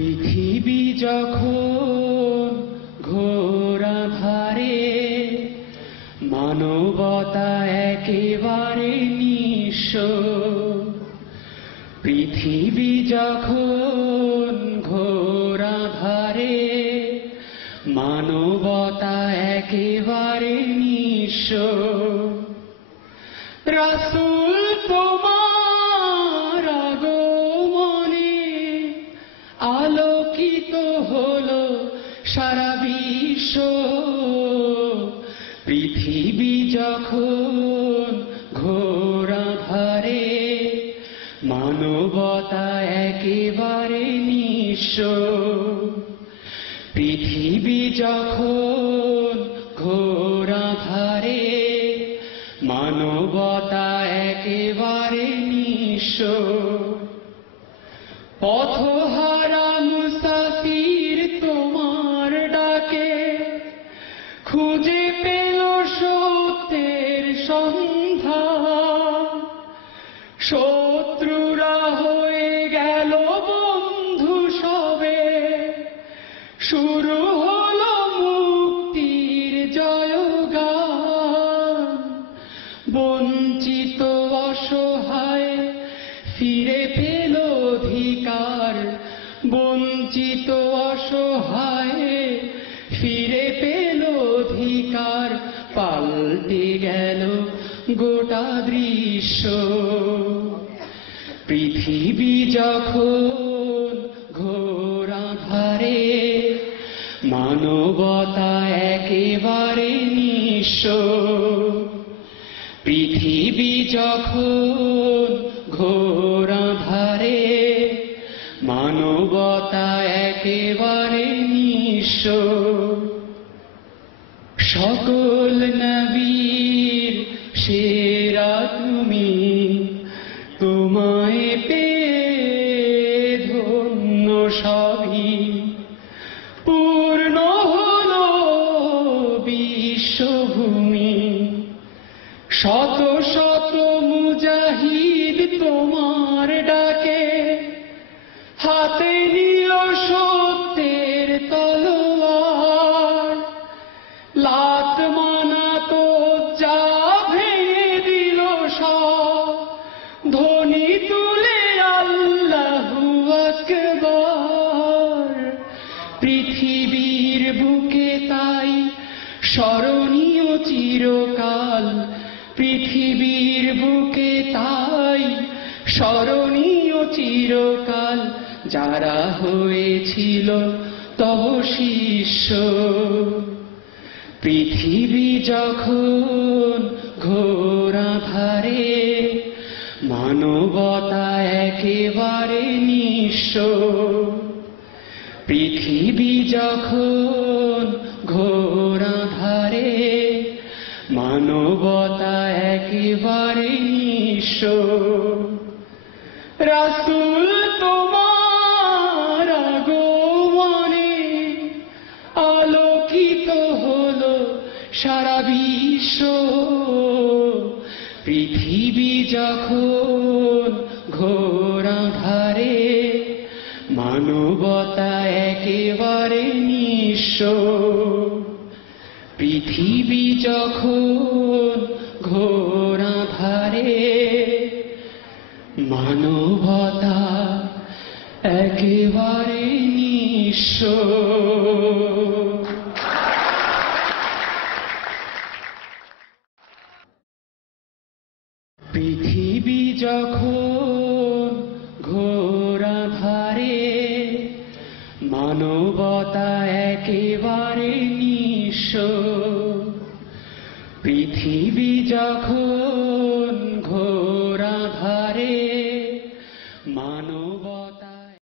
পৃথিবী যখন ঘোর আঁধারে, মানবতা একেবারে নিঃস্ব। পৃথিবী যখন ঘোর আঁধারে, মানবতা একেবারে নিঃস্ব। রাসূল তোমার আগমনে আলোকিত হলো সারা বিশ্ব। পৃথিবী যখন ঘোর আঁধারে, মানবতা একেবারে নিঃস্ব। পৃথিবী যখন ঘোর আঁধারে, মানবতা একেবারে নিঃস্ব। পথহারা মুসাফির তোমার ডাকে খুঁজে পেল সত্যের সন্ধান। শত্রুরা হয়ে গেল বন্ধু সবে, শুরু হলো মুক্তির জয়গান। বঞ্চিত অসহায় ফিরে পেল অধিকার, বঞ্চিত অসহায় ফিরে পেল অধিকার। পাল্টে গেল গোটা দৃশ্য। পৃথিবী যখন ঘোর আঁধারে, মানবতা একেবারে নিঃস্ব। পৃথিবী যখন ঘোর আঁধারে, মানবতা একেবারে নিঃস্ব। সকল নবীর সেরা তুমি, তোমায় পেয়ে ধন্য সবই। পূর্ণ হলো বিশ্বভূমি, শত শত মুজাহিদ তোমার ডাকে হাতে নিল সত্যের তলোয়ার। লাত মানাত যা ভেঙে দিল সব, ধ্বনি তুলে আল্লাহু আকবার। পৃথিবীর বুকে তাই স্মরণীয় চিরকাল, পৃথিবীর বুকে তাই স্মরণীয় চিরকাল। যারা হয়েছিল তব শিষ্য। পৃথিবী যখন ঘোর আঁধারে, মানবতা একেবারে নিঃস্ব। পৃথিবী যখন ঘোর আঁধারে, মানবতা একেবারে নিঃস্ব। রাসূল তোমার আগমনে আলোকিত হলো সারা বিশ্ব। পৃথিবী যখন ঘোর আঁধারে, মানবতা একেবারে নিঃস্ব। পৃথিবী যখন ঘোর আঁধারে, মানবতা একেবারে নিঃস্ব। পৃথিবী যখন ঘোর আঁধারে, মানবতা একেবারে নিঃস্ব। পৃথিবী যখন